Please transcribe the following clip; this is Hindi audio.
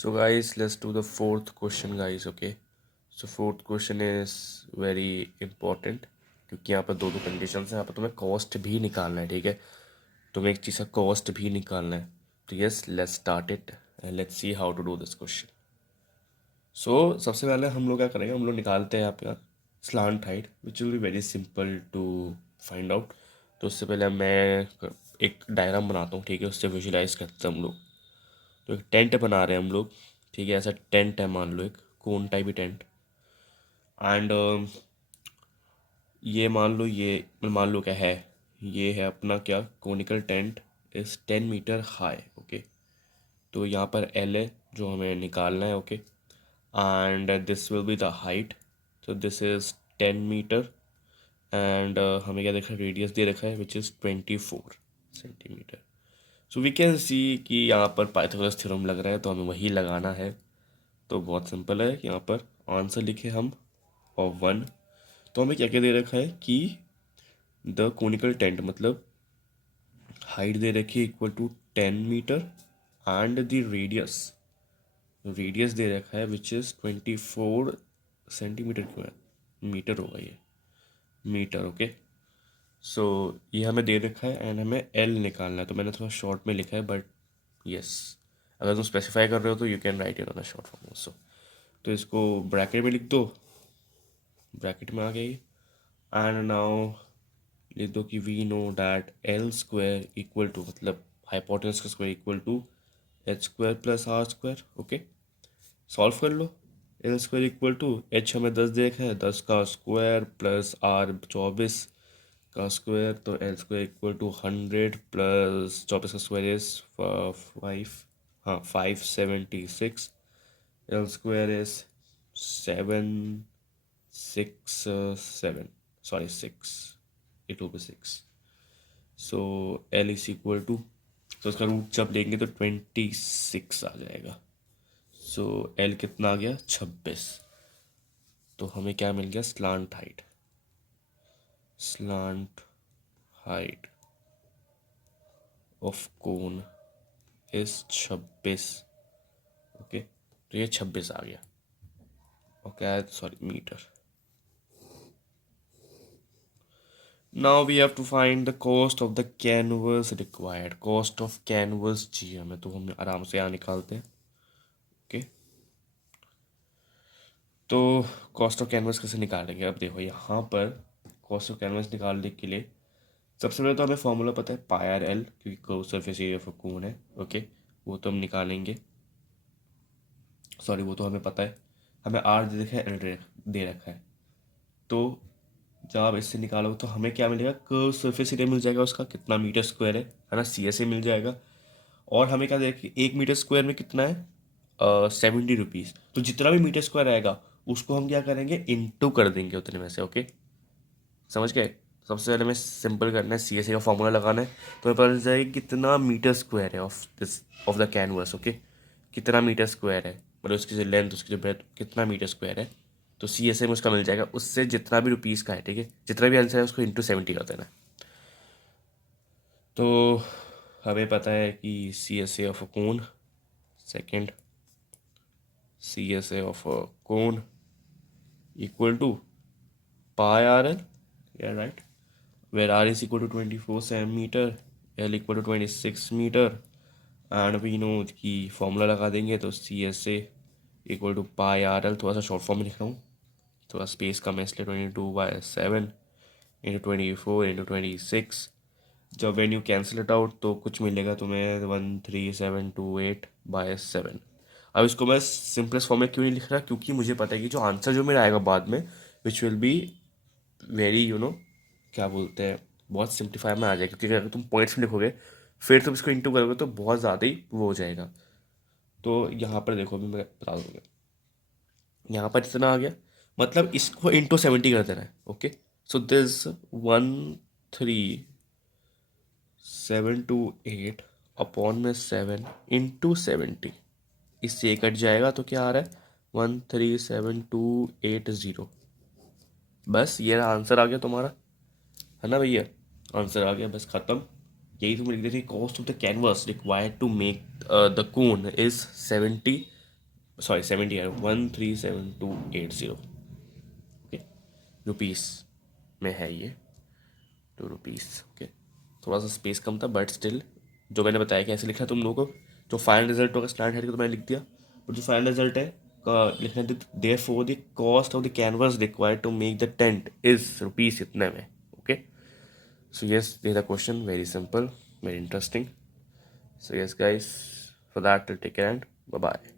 So guys, let's do the fourth question guys, okay? So fourth question is very important क्योंकि यहाँ पर दो दो कंडीशन है। यहाँ पर तुम्हें कॉस्ट भी निकालना है, ठीक है? तुम्हें एक चीज़ का कॉस्ट भी निकालना है। तो yes, let's start it and let's see how to do this question. So सबसे पहले हम लोग क्या करेंगे, हम लोग निकालते हैं आपका slant height which will be very simple to find out. तो उससे पहले मैं एक डायग्राम बनाता हूँ, ठीक है? उससे विजुलाइज करते हैं हम लोग। तो एक टेंट बना रहे हैं हम लोग, ठीक है? ऐसा टेंट है, मान लो एक कोन टाइप ही टेंट। एंड ये मान लो क्या है, ये है अपना क्या conical tent is 10 metre high, okay? तो यहाँ पर एल है जो हमें निकालना है, okay? And this will be the height. तो दिस इज 10 मीटर एंड हमें क्या देखा, रेडियस दे रखा है which is 24 centimetre. So we can see कि यहाँ पर पाइथागोरस थ्योरम लग रहा है, तो हमें वही लगाना है। तो बहुत सिंपल है कि यहाँ पर आंसर लिखे हम और 1। तो हमें क्या क्या दे रखा है कि द कोनिकल टेंट मतलब हाइट दे रखी है equal to 10 metre and the radius दे रखा है विच इज़ 24 सेंटीमीटर। क्यों है, मीटर होगा ये, मीटर, ओके? सो ये हमें दे रखा है एंड हमें एल निकालना है। तो मैंने थोड़ा शॉर्ट में लिखा है, बट यस, अगर तुम स्पेसिफाई कर रहे हो तो you can write it on a short form also. तो इसको ब्रैकेट में लिख दो, ब्रैकेट में आ गई। एंड नाउ लिख दो कि we know that L square equal to मतलब हाइपोटेनस का square equal to H square plus R square, okay? Solve कर लो। L square equal to H हमें 10 देखा है, 10 का स्क्वायर प्लस आर 24 का स्क्वायर। तो L square equal to 100 plus 24 का स्क्वायर इज 5, हाँ 576। L square is 767, sorry 6, it will be 6। So L is equal to, तो इसका रूट जब लेंगे तो 26 आ जाएगा। सो एल कितना आ गया, 26। तो हमें क्या मिल गया, slant height. Slant height of cone is 26, okay? तो ये 26 आ गया, okay? Sorry, metre. Now we have to find the cost of the canvas required. Cost of canvas चाहिए हमें, तो हम आराम से यहाँ निकालते हैं, ओके? तो कॉस्ट ऑफ कैनवस कैसे निकालेंगे, अब देखो यहाँ पर कॉस्ट ऑफ कैनवस निकालने के लिए सबसे पहले तो हमें फॉर्मूला पता है, पाई आर एल, क्योंकि curve surface area of cone है, ओके? वो तो हम निकालेंगे, सॉरी वो तो हमें पता है। हमें आर दे रखा है, एल दे रखा है। तो जब आप इससे निकालोगे तो हमें क्या मिलेगा, कर्व सरफेस एरिया मिल जाएगा उसका, कितना मीटर स्क्वायर है ना, सी एस ए मिल जाएगा। और हमें क्या देखिए, 1 मीटर स्क्वायर में कितना है, 70 रुपीज़। तो जितना भी मीटर स्क्वायर आएगा उसको हम क्या करेंगे, इंटू कर देंगे उतने में से, ओके? समझ गए? सबसे पहले हमें सिंपल करना है, सी एस ए का फॉर्मूला लगाना है। तो हमें पता चल जाएगा कितना मीटर स्क्वायर है of this, of the canvas, okay? कितना मीटर स्क्वायर है, मतलब उसकी जो लेंथ, उसकी जो ब्रेथ, कितना मीटर स्क्वायर है। तो सी एस ए में उसका मिल जाएगा, उससे जितना भी रुपीज़ का है, ठीक है? जितना भी आंसर है उसको इंटू 70 कर देना है। तो हमें पता है कि C S A of a cone, second, C S A of a cone equal to pi R L, yeah right, where r is equal to 24 centimeter, l equal to 26 meter, and we know कि फॉर्मूला लगा देंगे तो C S A equal to pi R L. थोड़ा सा शॉर्ट फॉर्म में लिख रहा हूँ, थोड़ा स्पेस कम है इसलिए, 22/7 इंटू 24 इंटू 26। जब when you cancel it out तो कुछ मिलेगा तुम्हें 13728/7। अब इसको मैं सिंपलेस्ट फॉर्म में क्यों नहीं लिख रहा, क्योंकि मुझे पता है कि जो आंसर जो मेरा आएगा बाद में, विच विल बी वेरी क्या बोलते हैं, बहुत सिंप्लीफाई में आ जाएगा। क्योंकि अगर तुम पॉइंट्स में लिखोगे फिर तुम इसको इंटू करोगे तो बहुत ज़्यादा ही वो हो जाएगा। तो यहाँ पर देखो, अभी मैं बता दूँगा, यहाँ पर इतना आ गया, मतलब इसको इंटू 70 कर देना है, ओके? सो दिस 13728 अपॉन में 7 इंटू 70, इससे ये कट जाएगा तो क्या आ रहा है, 137,280। बस ये आंसर आ गया तुम्हारा, है ना भैया? आंसर आ गया, बस खत्म। यही तुम लिख देते, cost of the canvas required to make the cone is 70 sorry 70 है, 137280, ओके, रुपीस में है ये, 2 रुपीज़, ओके। थोड़ा सा स्पेस कम था बट स्टिल जो मैंने बताया कि ऐसे लिखा है तुम लोगों को, जो फाइनल रिजल्ट होगा स्टार्ट हेड का तो मैंने लिख दिया, बट जो फाइनल रिजल्ट है का लिखना है, therefore the cost of the canvas required to make the tent is rupees इतने में, okay. So yes, this the question, very simple, very interesting. So yes guys, for that, take care and bye bye.